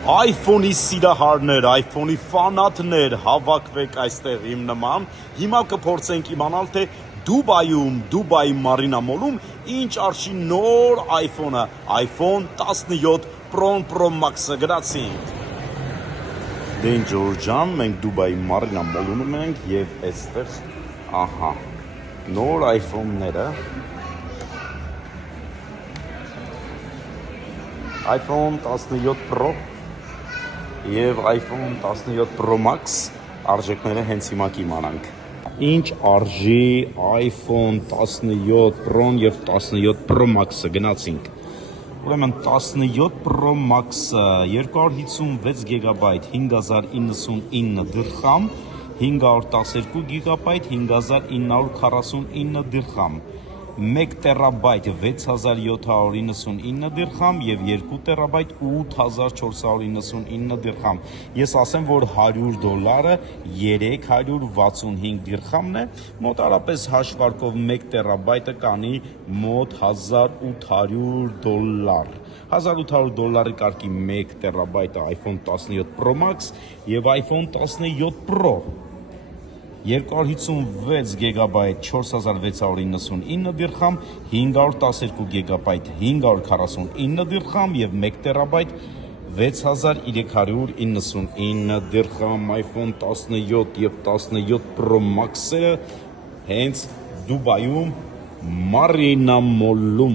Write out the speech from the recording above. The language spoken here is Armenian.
iPhone-ի սիրահարներ, iPhone-ի ֆանատներ, հավաքվեք այստեղ իմ նման։ Հիմա կփորձենք իմանալ, թե Դուբայի Մարինա Մոլում ինչ արժի նոր iPhone-ը, iPhone 17 Pro Max-ը գնացինք։ Դե ինչ ջան, մենք Դուբայի Մարինա Մոլում ենք եւ այստեղ, ահա, նոր iPhone-ները, iPhone 17 Pro եւ iPhone 17 Pro Max արժեքները հենց հիմա կիմանանք։ Ինչ արժի iPhone 17 Pro-ն եւ 17 Pro Max-ը գնացինք։ Ուրեմն 17 Pro Max-ը 256 GB 5099 դրխամ, 512 GB 5949 դրխամ, 1 TB 6799 դրխամ եւ 2 TB 8499 դրխամ։ Ես ասեմ, որ $100 365 դրխամն է, մոտարապես հաշվարկով 1 TB-ը կանի մոտ $1800։ $1800 կարգի 1 TB-ը iPhone 17 Pro Max եւ iPhone 17 Pro 256 GB 4699 դրխամ, 512 GB 549 դրխամ եւ 1 TB 6399 դրխամ iPhone 17 եւ 17 Pro Max-ը հենց Դուբայում Մարինա Մոլում